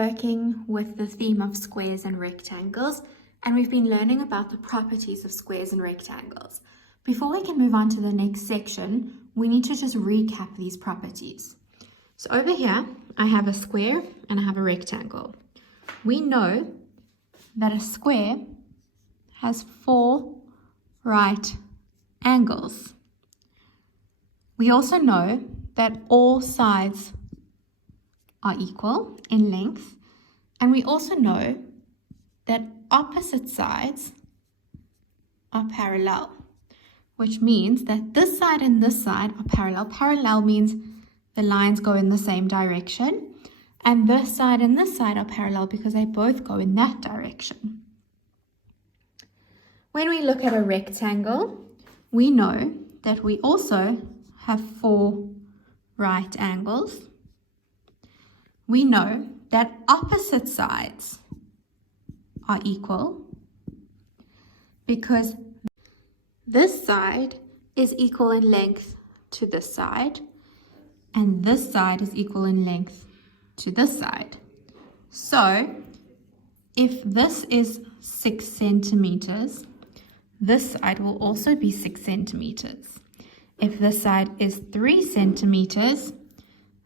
working with the theme of squares and rectangles, and we've been learning about the properties of squares and rectangles. Before we can move on to the next section, we need to just recap these properties. So over here, I have a square and I have a rectangle. We know that a square has 4 right angles. We also know that all sides are equal in length, and we also know that opposite sides are parallel, which means that this side and this side are parallel. Parallel means the lines go in the same direction, and this side and this side are parallel because they both go in that direction. When we look at a rectangle, we know that we also have 4 right angles. We know that opposite sides are equal because this side is equal in length to this side, and this side is equal in length to this side. So if this is 6 centimeters, this side will also be 6 centimeters. If this side is 3 centimeters,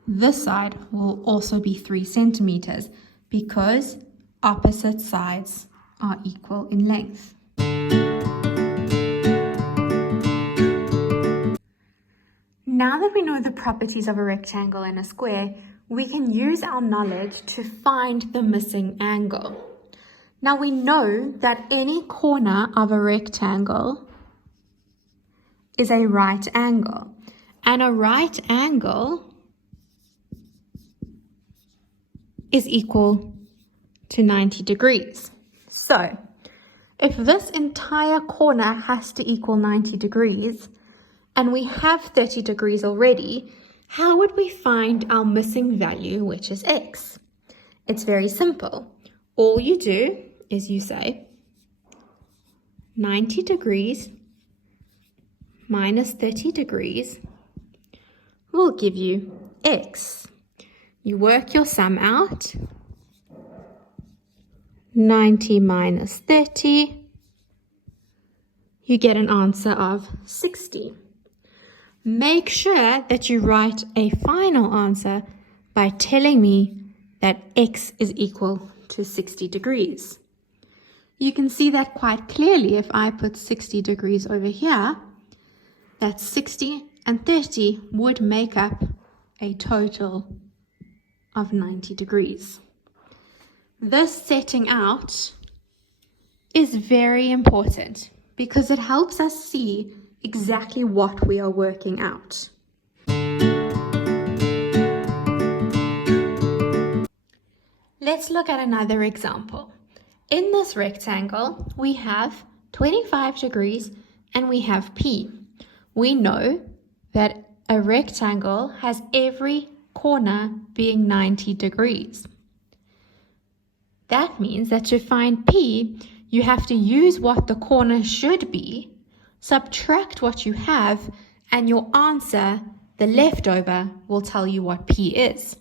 this side will also be 3 centimeters because opposite sides are equal in length. Now that we know the properties of a rectangle and a square, we can use our knowledge to find the missing angle. Now we know that any corner of a rectangle is a right angle, and a right angle is equal to 90 degrees. So if this entire corner has to equal 90 degrees, and we have 30 degrees already, how would we find our missing value, which is x? It's very simple. All you do is you say 90 degrees minus 30 degrees will give you x. You work your sum out. 90 minus 30. You get an answer of 60. Make sure that you write a final answer by telling me that x is equal to 60 degrees. You can see that quite clearly if I put 60 degrees over here, that 60 and 30 would make up a total of 90 degrees. This setting out is very important because it helps us see exactly what we are working out. Let's look at another example. In this rectangle, we have 25 degrees and we have P. We know that a rectangle has every corner being 90 degrees. That means that to find P, you have to use what the corner should be, subtract what you have, and your answer, the leftover, will tell you what P is.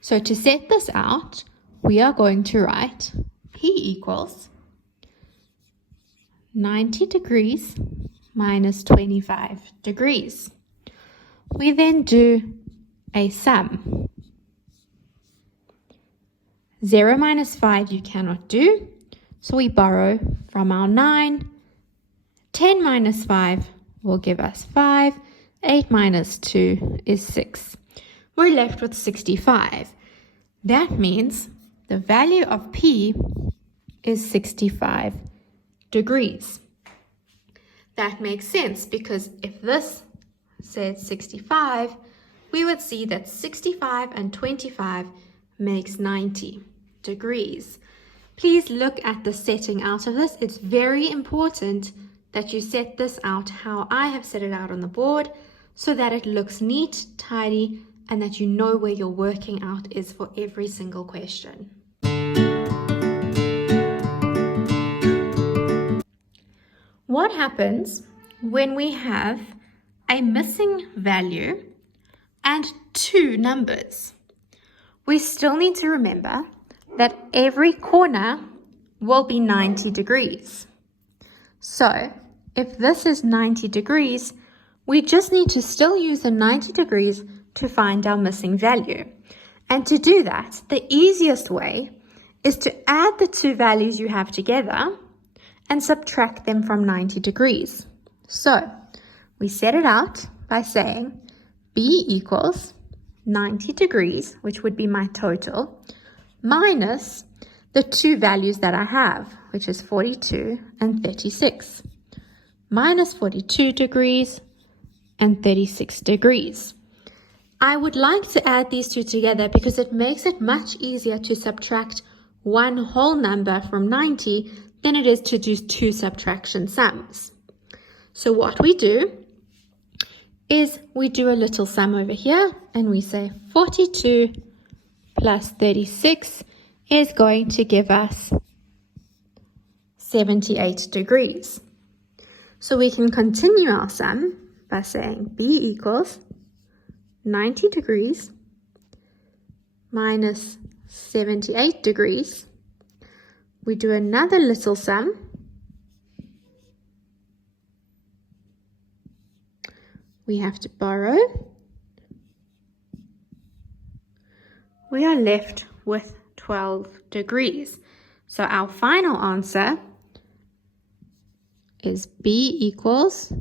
So to set this out, we are going to write P equals 90 degrees minus 25 degrees. We then do a sum. 0 minus 5 you cannot do, so we borrow from our 9. 10 minus 5 will give us 5. 8 minus 2 is 6. We're left with 65. That means the value of P is 65 degrees. That makes sense because if this said 65, we would see that 65 and 25 makes 90 degrees. Please look at the setting out of this. It's very important that you set this out how I have set it out on the board so that it looks neat, tidy, and that you know where your working out is for every single question. What happens when we have a missing value and 2 numbers? We still need to remember that every corner will be 90 degrees. So if this is 90 degrees, we just need to still use the 90 degrees to find our missing value. And to do that, the easiest way is to add the two values you have together and subtract them from 90 degrees. So we set it out by saying B equals 90 degrees, which would be my total, minus the two values that I have, which is 42 and 36, minus 42 degrees and 36 degrees. I would like to add these two together because it makes it much easier to subtract one whole number from 90 than it is to do two subtraction sums. So what we do is we do a little sum over here and we say 42 plus 36 is going to give us 78 degrees. So we can continue our sum by saying B equals 90 degrees minus 78 degrees. We do another little sum. We have to borrow. We are left with 12 degrees. So our final answer is B equals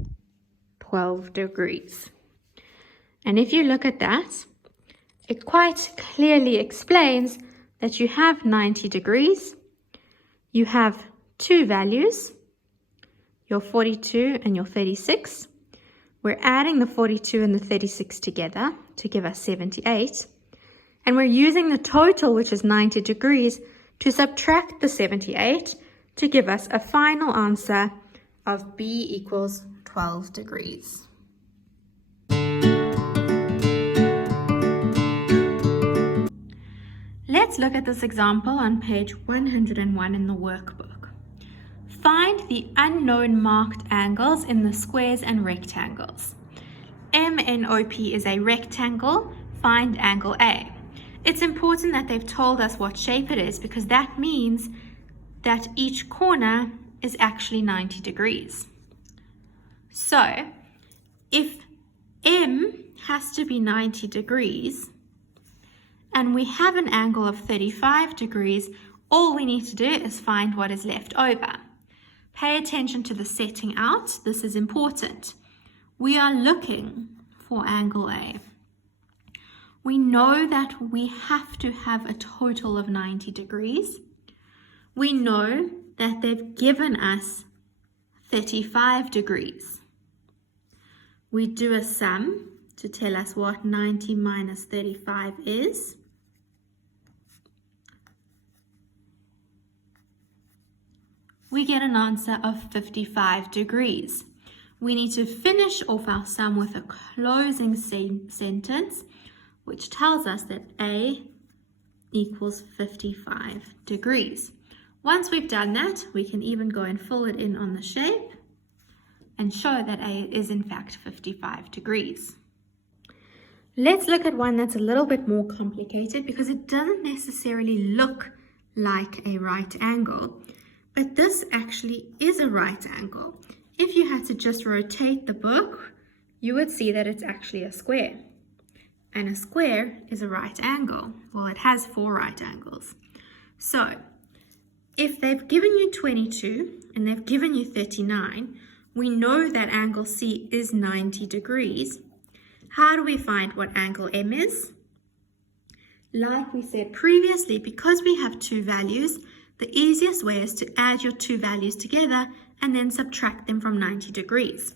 12 degrees. And if you look at that, it quite clearly explains that you have 90 degrees, you have two values, your 42 and your 36. We're adding the 42 and the 36 together to give us 78. And we're using the total, which is 90 degrees, to subtract the 78 to give us a final answer of B equals 12 degrees. Let's look at this example on page 101 in the workbook. Find the unknown marked angles in the squares and rectangles. MNOP is a rectangle. Find angle A. It's important that they've told us what shape it is because that means that each corner is actually 90 degrees. So if M has to be 90 degrees and we have an angle of 35 degrees, all we need to do is find what is left over. Pay attention to the setting out. This is important. We are looking for angle A. We know that we have to have a total of 90 degrees. We know that they've given us 35 degrees. We do a sum to tell us what 90 minus 35 is. We get an answer of 55 degrees. We need to finish off our sum with a closing sentence, which tells us that A equals 55 degrees. Once we've done that, we can even go and fill it in on the shape and show that A is in fact 55 degrees. Let's look at one that's a little bit more complicated because it doesn't necessarily look like a right angle, but this actually is a right angle. If you had to just rotate the book, you would see that it's actually a square. And a square is a right angle. Well, it has 4 right angles. So if they've given you 22 and they've given you 39, we know that angle C is 90 degrees. How do we find what angle M is? Like we said previously, because we have two values, the easiest way is to add your two values together and then subtract them from 90 degrees.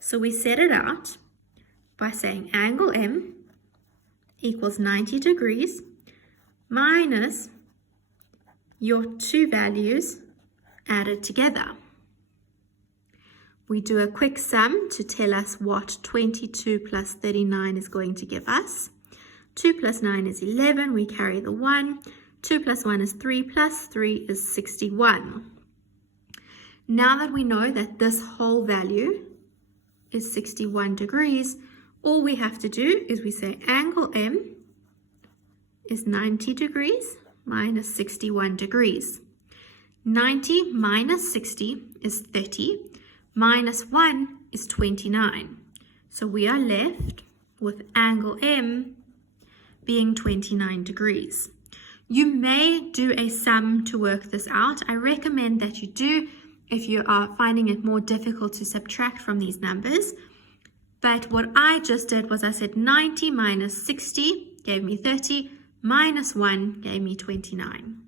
So we set it out by saying angle M equals 90 degrees minus your two values added together. We do a quick sum to tell us what 22 plus 39 is going to give us. 2 plus 9 is 11, we carry the 1. 2 plus 1 is 3, plus 3 is 61. Now that we know that this whole value is 61 degrees, all we have to do is we say angle M is 90 degrees minus 61 degrees. 90 minus 60 is 30, minus 1 is 29. So we are left with angle M being 29 degrees. You may do a sum to work this out. I recommend that you do if you are finding it more difficult to subtract from these numbers. But what I just did was I said 90 minus 60 gave me 30, minus 1 gave me 29.